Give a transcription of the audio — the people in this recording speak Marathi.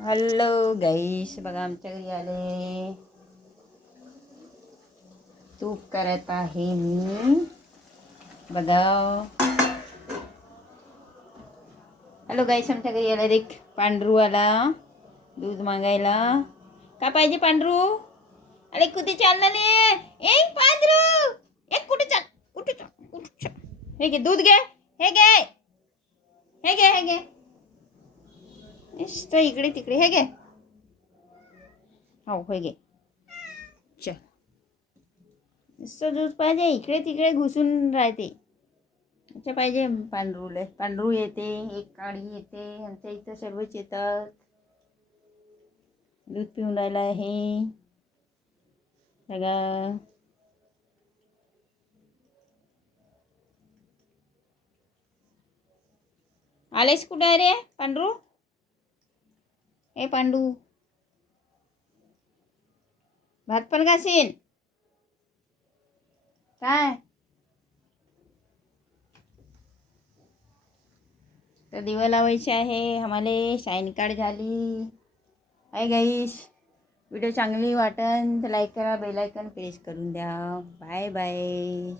हॅलो गाईस, बघा आमच्या घरी आले. तूप करत आहे मी. बघा. हॅलो गाईस, आमच्या घरी आला देख. पांढरू आला दूध मागायला. का पाहिजे पांढरू? अरे कुठे चालला ने? ए पांढरू, एक कुठे चाल, कुठे चाल, कुठे चाल. हे घे दूध, घे. हे घे, हे घे, हे घे. इकडे तिकडे हे घे. हो हे घे. चल, नुसतं दूध पाहिजे, इकडे तिकडे घुसून राहते. अच्छा पाहिजे पांढरूला. पांढरू येते, एक काळी येते. आमच्या इथं सर्वच येतात. दूध पिऊन राहिला आहे बघा. आलेस कुठे रे पांढरू? ए पांडू, भात पण घासीन काय? तर दिवा लावायचे आहे आम्हाला. शाईन कार्ड झाली आहे गाईस. व्हिडिओ चांगली वाटन तर लाईक करा, बेल आयकॉन प्रेस करून द्या. Bye bye.